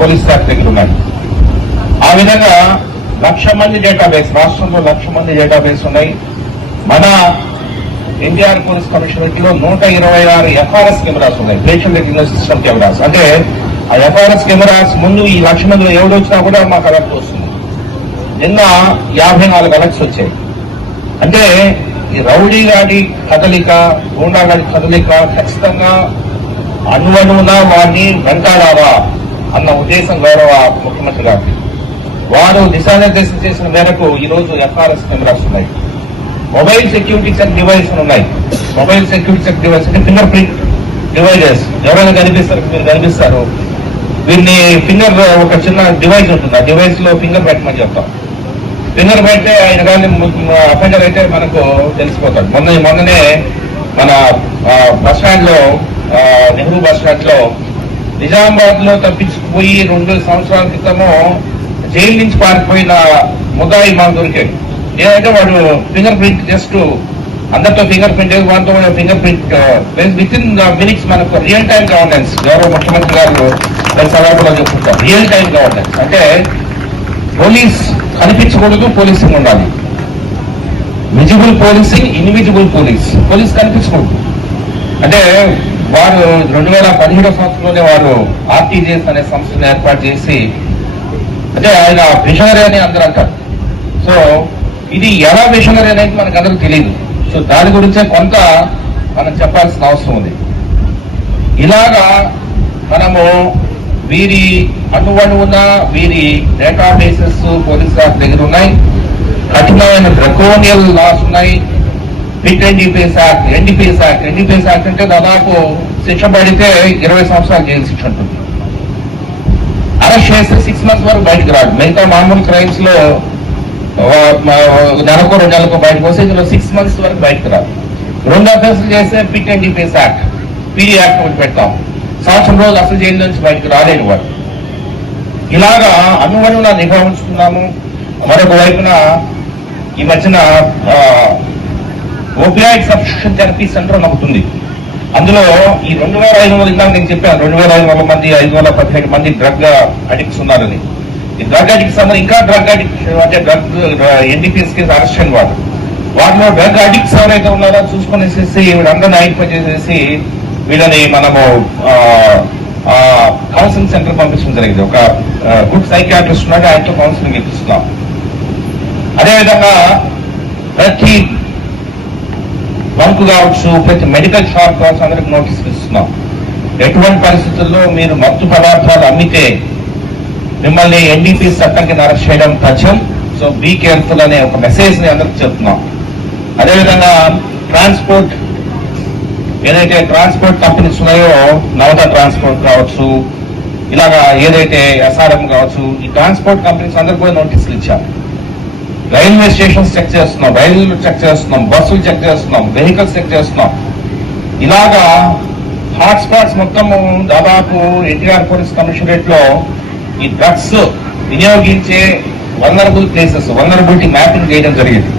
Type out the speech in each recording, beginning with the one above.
Police శాఖ దగ్గర ఉన్నాయి. ఆ విధంగా లక్ష మంది డేటాబేస్ రాష్ట్రంలో లక్ష మంది డేటాబేస్ ఉన్నాయి. మన ఎన్టీఆర్ పోలీస్ కమిషనరేట్లో నూట ఇరవై ఆరు ఎఫ్ఆర్ఎస్ కెమెరాస్ ఉన్నాయి. Facial recognise system cameras. అంటే ఆ ఎఫ్ఆర్ఎస్ కెమెరాస్ ముందు ఈ లక్ష మందిలో ఎవడు వచ్చినా కూడా మాకు అలర్ట్ వస్తుంది. నిన్న యాభై నాలుగు అలర్ట్స్ వచ్చాయి. అంటే ఈ రౌడీ గాడి కదలిక గూండాగాడి కదలిక ఖచ్చితంగా అణువణువున వాడిని వెంటాడావా అన్న ఉద్దేశం గౌరవ ముఖ్యమంత్రి గారికి వారు దిశానిర్దేశం చేసిన మేరకు ఈ రోజు ఎఫ్ఆర్ఎస్ కెమెరాస్ ఉన్నాయి. మొబైల్ సెక్యూరిటీ చెక్ డివైస్ ఉన్నాయి. మొబైల్ సెక్యూరిటీ చెక్ డివైస్ అంటే ఫింగర్ ప్రింట్ డివైజెస్. ఎవరైనా కనిపిస్తారు మీరు కనిపిస్తారు. వీరిని ఫింగర్ ఒక చిన్న డివైస్ ఉంటుంది. ఆ డివైస్లో ఫింగర్ పెట్టమని చెప్తాం. ఫింగర్ పెడితే ఆయన కానీ అఫెండర్ అయితే మనకు తెలిసిపోతాడు. మొన్న మొన్ననే మన బస్ స్టాండ్లో నెహ్రూ బస్ స్టాండ్లో నిజామాబాద్లో పోయి రెండు సంవత్సరాల క్రితము జైలు నుంచి పారిపోయిన ముదాయి మాకు దొరికాడు. ఏదంటే వాడు ఫింగర్ ప్రింట్ జస్ట్ అందరితో ఫింగర్ ప్రింట్ వాటితో finger print within minutes మనకు రియల్ టైం గవర్నెన్స్ గౌరవ ముఖ్యమంత్రి గారు దాని చెప్పుకుంటారు రియల్ టైం గవర్నెన్స్ అంటే పోలీస్ కనిపించకూడదు పోలీసింగ్ ఉండాలి. Visible policing invisible police police కనిపించకూడదు. అంటే వారు రెండు వేల పదిహేడో సంవత్సరంలోనే వారు ఆర్టీజీఎస్ అనే సంస్థను ఏర్పాటు చేసి అంటే ఆయన విషనరీ అని అందరూ అంటారు. సో ఇది ఎలా విషనరీ అనేది మనకు అందరూ తెలియదు సో దాని గురించే కొంత మనం చెప్పాల్సిన అవసరం ఉంది. ఇలాగా మనము వీరి అణువణువున వీరి డేటాబేసెస్ పోలీస్ శాఖ దగ్గర ఉన్నాయి. కఠినమైన డ్రకోనియల్ లాస్ ఉన్నాయి. PIT NDPS act NDPS act NDPS act అంటే దాదాపు శిక్ష పడితే ఇరవై సంవత్సరాలు జైలు శిక్ష ఉంటుంది. అరెస్ట్ చేస్తే సిక్స్ మంత్స్ వరకు బయటకు రాడు. మిగతా మామూలు క్రైమ్స్లో నెలకు రెండు నెలలకు బయటకు వస్తే ఇందులో సిక్స్ మంత్స్ వరకు బయటకు రాదు రెండు అఫెన్సులు చేస్తే PIT and defence act PD act ఒకటి పెడతాం. సంవత్సరం రోజులు అసలు జైలు నుంచి బయటకు రాలేని వాడు. ఇలాగా అనువనున నిఘా ఉంచుకున్నాము. మరొక వైపున ఈ మధ్యన ఓపియాయిడ్ సబ్స్టిట్యూషన్ థెరపీ సెంటర్ అని ఒకటి అందులో ఈ రెండు వేల ఐదు వందల ఇందాక నేను చెప్పాను రెండు వేల ఐదు వందల మంది ఐదు వందల పదిహేడు మంది డ్రగ్ అడిక్ట్స్ ఉన్నారని. ఈ డ్రగ్ అడిక్ట్స్ అందరూ ఇంకా డ్రగ్ అడిక్ట్ అంటే డ్రగ్ ఎన్డీపీఎస్ కేసు అరెస్ట్ అయిన వాళ్ళు. వాటిలో డ్రగ్ అడిక్ట్స్ ఎవరైతే ఉన్నారో చూసుకునేసేసి వీళ్ళందరినీ ఐడెంటిఫై చేసేసి వీళ్ళని మనము కౌన్సిలింగ్ సెంటర్ పంపించడం జరిగింది. ఒక గుడ్ సైకాట్రిస్ట్ ఉన్నాడు ఆయనతో కౌన్సిలింగ్ ఇప్పిస్తున్నాం. అదేవిధంగా ప్రతి బంకు కావచ్చు ప్రతి మెడికల్ షాప్ కావచ్చు అందరికి నోటీస్ ఇస్తున్నాం. ఎటువంటి పరిస్థితుల్లో మీరు మత్తు పదార్థాలు అమ్మితే మిమ్మల్ని ఎన్డీపీ చట్టం కింద అరెస్ట్ చేయడం తథ్యం సో బీ కేర్ఫుల్ అనే ఒక మెసేజ్ని అందరికి చెప్తున్నాం. అదేవిధంగా ట్రాన్స్పోర్ట్ ఏదైతే ట్రాన్స్పోర్ట్ కంపెనీస్ ఉన్నాయో నవత ట్రాన్స్పోర్ట్ కావచ్చు ఇలాగా ఏదైతే ఎస్ఆర్ఎం కావచ్చు ఈ ట్రాన్స్పోర్ట్ కంపెనీస్ అందరికీ కూడా నోటీసులు ఇచ్చారు రైల్వే స్టేషన్స్ చెక్ చేస్తున్నాం రైళ్ళు చెక్ చేస్తున్నాం బస్సులు చెక్ చేస్తున్నాం వెహికల్స్ చెక్ చేస్తున్నాం. ఇలాగా హాట్ స్పాట్స్ మొత్తము దాదాపు ఎన్టీఆర్ పోలీస్ కమిషనరేట్లో ఈ డ్రగ్స్ వినియోగించే వనరబుల్ ప్లేసెస్ వనరబిలిటీ మ్యాపింగ్ చేయడం జరిగింది.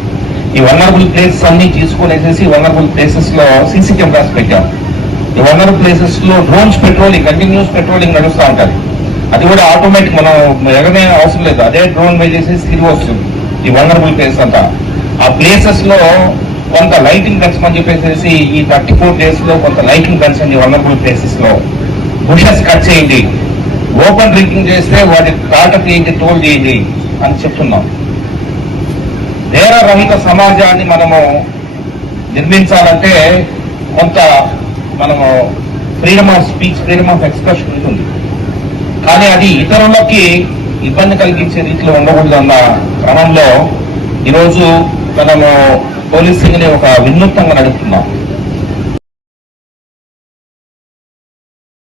ఈ వనరబుల్ ప్లేసెస్ అన్ని తీసుకునేసేసి వనరబుల్ ప్లేసెస్లో సీసీ కెమెరాస్ పెట్టాం. ఈ వనరబుల్ ప్లేసెస్లో డ్రోన్స్ పెట్రోలింగ్ కంటిన్యూస్ పెట్రోలింగ్ నడుస్తూ ఉంటుంది. అది కూడా ఆటోమేటిక్ మనం ఎవరైనా అవసరం లేదు. అదే డ్రోన్ వేసేసి తిరిగి వస్తుంది. ఈ వనరబుల్ ప్లేస్ అంతా. ఆ ప్లేసెస్లో కొంత లైటింగ్ పెంచమని చెప్పేసి ఈ థర్టీ ఫోర్ డేస్లో కొంత లైటింగ్ పెంచండి వనరబుల్ ప్లేసెస్లో. బుషెస్ కట్ చేయండి. ఓపెన్ డ్రింకింగ్ చేస్తే వాటి తాట తీయండి టోల్ చేయండి అని చెప్తున్నాం. నేర రహిత సమాజాన్ని మనము నిర్మించాలంటే కొంత మనము freedom of speech freedom of expression ఉంటుంది. కానీ అది ఇతరులకి ఇబ్బంది కలిగించే రీతిలో ఉండకూడదు అన్న క్రమంలో ఈరోజు మనము పోలీసింగ్ని ఒక వినూత్నంగా నడుపుతున్నాం.